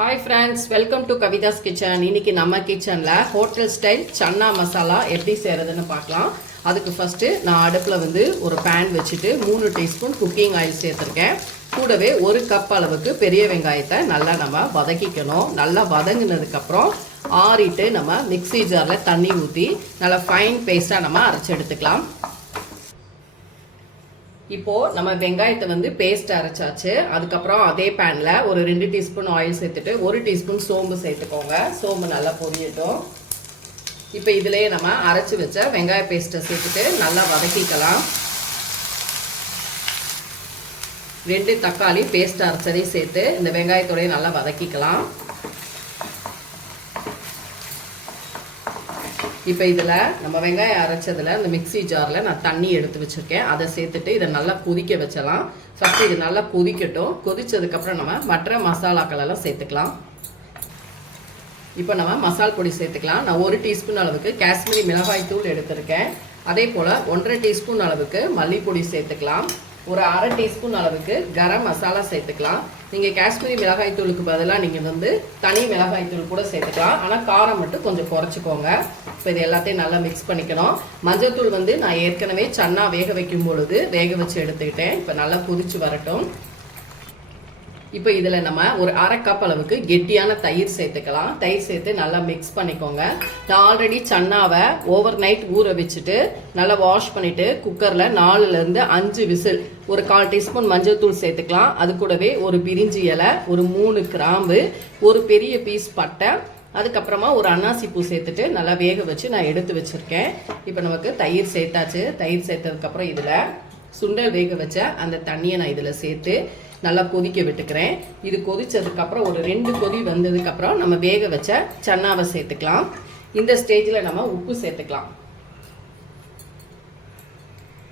Hi friends, welcome to Kavitha's kitchen. இன்னைக்கு நம்ம கிச்சனில் ஹோட்டல் ஸ்டைல் சன்னா மசாலா எப்படி செய்கிறதுன்னு பார்க்கலாம். அதுக்கு ஃபஸ்ட்டு நான் அடுப்பில் ஒரு பேன் வச்சுட்டு 3 டீஸ்பூன் குக்கிங் ஆயில் சேர்த்துருக்கேன். கூடவே 1 கப் அளவுக்கு பெரிய வெங்காயத்தை நல்லா நம்ம வதக்கிக்கணும். நல்லா வதங்கினதுக்கப்புறம் ஆறிட்டு நம்ம மிக்ஸி ஜாரில் தண்ணி ஊற்றி நல்லா ஃபைன் பேஸ்ட்டாக நம்ம அரைச்சி எடுத்துக்கலாம். இப்போது நம்ம வெங்காயத்தை பேஸ்ட் அரைச்சாச்சு. அதுக்கப்புறம் அதே பேனில் ஒரு 2 டீஸ்பூன் ஆயில் சேர்த்துட்டு 1 டீஸ்பூன் சோம்பு சேர்த்துக்கோங்க. சோம்பு நல்லா பொரியட்டும். இப்போ இதிலேயே நம்ம அரைச்சி வச்ச வெங்காய பேஸ்ட்டை சேர்த்துட்டு நல்லா வதக்கிக்கலாம். 2 தக்காளி பேஸ்ட் அரைச்சதையும் சேர்த்து இந்த வெங்காயத்தோடய நல்லா வதக்கிக்கலாம். இப்போ இதில் நம்ம வெங்காயம் அரைச்சதில் இந்த மிக்ஸி ஜாரில் நான் தண்ணி எடுத்து வச்சுருக்கேன். அதை சேர்த்துட்டு இதை நல்லா கொதிக்க வச்சலாம். ஃபஸ்ட்டு இது நல்லா கொதிக்கட்டும். கொதித்ததுக்கப்புறம் நம்ம மற்ற மசாலாக்கள் எல்லாம் சேர்த்துக்கலாம். இப்போ நம்ம மசால் பொடி சேர்த்துக்கலாம். நான் 1 டீஸ்பூன் அளவுக்கு காஷ்மீரி மிளகாய் தூள் எடுத்திருக்கேன். அதே போல் 1.5 டீஸ்பூன் அளவுக்கு மல்லிப்பொடி சேர்த்துக்கலாம். ஒரு 1/2 டீஸ்பூன் அளவுக்கு கரம் மசாலா சேர்த்துக்கலாம். நீங்கள் காஷ்மீரி மிளகாய் தூளுக்கு பதிலாக நீங்கள் தனி மிளகாய் தூள் கூட சேர்த்துக்கலாம். ஆனால் காரம் மட்டும் கொஞ்சம் குறைச்சிக்கோங்க. இப்போ இது எல்லாத்தையும் நல்லா மிக்ஸ் பண்ணிக்கணும். மஞ்சள் தூள் நான் ஏற்கனவே சன்னா வேக வைக்கும் பொழுது வேக வச்சு எடுத்துக்கிட்டேன். இப்போ நல்லா கொதிச்சு வரட்டும். இப்போ இதில் நம்ம ஒரு 1/2 கப் அளவுக்கு கெட்டியான தயிர் சேர்த்துக்கலாம். தயிர் சேர்த்து நல்லா மிக்ஸ் பண்ணிக்கோங்க. நான் ஆல்ரெடி சன்னாவை ஓவர் நைட் ஊற வச்சுட்டு நல்லா வாஷ் பண்ணிவிட்டு குக்கரில் 4லேருந்து 5 விசில் ஒரு 1/4 டீஸ்பூன் மஞ்சள் தூள் சேர்த்துக்கலாம். அது கூடவே ஒரு பிரிஞ்சி இலை, ஒரு 3 கிராம்பு, ஒரு பெரிய பீஸ் பட்டை, அதுக்கப்புறமா ஒரு அன்னாசி பூ சேர்த்துட்டு நல்லா வேக வச்சு நான் எடுத்து வச்சுருக்கேன். இப்போ நமக்கு தயிர் சேர்த்தாச்சு. தயிர் சேர்த்ததுக்கப்புறம் இதில் சுண்டல் வேக வச்ச அந்த தண்ணியை நான் இதில் சேர்த்து நல்லா கொதிக்க விட்டுக்கிறேன். இது கொதிச்சதுக்கப்புறம் ஒரு 2 கொதி வந்ததுக்கப்புறம் நம்ம வேக வச்ச சன்னாவை சேர்த்துக்கலாம். இந்த ஸ்டேஜில் நம்ம உப்பு சேர்த்துக்கலாம்.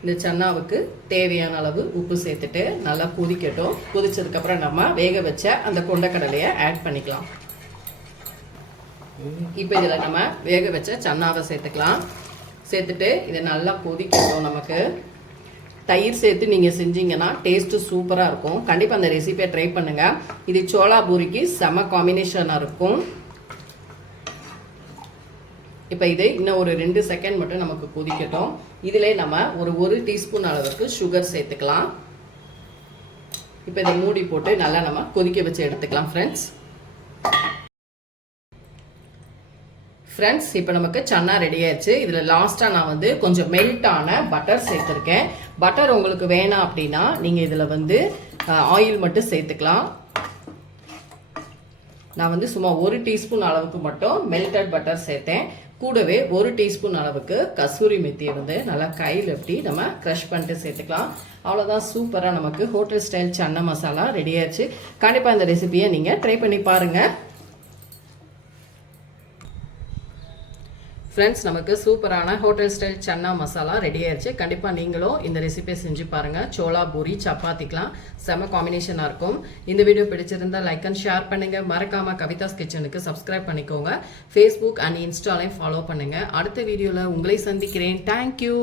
இந்த சன்னாவுக்கு தேவையான அளவு உப்பு சேர்த்துட்டு நல்லா கொதிக்கட்டும். கொதிச்சதுக்கப்புறம் நம்ம வேக வச்ச அந்த கொண்டக்கடலையை ஆட் பண்ணிக்கலாம். இப்போ இதில் நம்ம வேக வச்ச சன்னாவை சேர்த்துக்கலாம். சேர்த்துட்டு இதை நல்லா கொதிக்கட்டும். நமக்கு தயிர் சேர்த்து நீங்கள் செஞ்சீங்கன்னா டேஸ்ட்டு சூப்பராக இருக்கும். கண்டிப்பாக அந்த ரெசிபியை ட்ரை பண்ணுங்கள். இது சோளா பூரிக்கு செம காம்பினேஷனாக இருக்கும். இப்போ இது இன்னும் ஒரு 2 செகண்ட் மட்டும் நமக்கு கொதிக்கட்டும். இதிலே நம்ம ஒரு 1 டீஸ்பூன் அளவுக்கு சுகர் சேர்த்துக்கலாம். இப்போ இதை மூடி போட்டு நல்லா நம்ம கொதிக்க வச்சு எடுத்துக்கலாம். ஃப்ரெண்ட்ஸ் இப்போ நமக்கு சன்னா ரெடி ஆயிடுச்சு. இதில் லாஸ்ட்டாக நான் கொஞ்சம் மெல்ட்டான பட்டர் சேர்த்துருக்கேன். பட்டர் உங்களுக்கு வேணாம் அப்படின்னா நீங்கள் இதில் ஆயில் மட்டும் சேர்த்துக்கலாம். நான் சும்மா 1 டீஸ்பூன் அளவுக்கு மட்டும் மெல்டட் பட்டர் சேர்த்தேன். கூடவே 1 டீஸ்பூன் அளவுக்கு கசூரி மெத்தியை நல்லா கையில் எப்படி நம்ம க்ரஷ் பண்ணிட்டு சேர்த்துக்கலாம். அவ்வளோதான், சூப்பராக நமக்கு hotel style chana masala ready ஆயிடுச்சு. கண்டிப்பாக இந்த ரெசிபியை நீங்கள் ட்ரை பண்ணி பாருங்கள். ஃப்ரெண்ட்ஸ், நமக்கு சூப்பரான hotel style chana masala ready ஆயிடுச்சு. கண்டிப்பாக நீங்களும் இந்த ரெசிபியை செஞ்சு பாருங்கள். சோளா பூரி சப்பாத்திக்கலாம் செம காம்பினேஷனாக இருக்கும். இந்த வீடியோ பிடிச்சிருந்தா லைக் அண்ட் ஷேர் பண்ணுங்கள். மறக்காமல் கவிதாஸ் கிச்சனுக்கு சப்ஸ்கிரைப் பண்ணிக்கோங்க. ஃபேஸ்புக் அண்ட் இன்ஸ்டாலையும் ஃபாலோ பண்ணுங்கள். அடுத்த வீடியோவில் உங்களை சந்திக்கிறேன். தேங்க்யூ.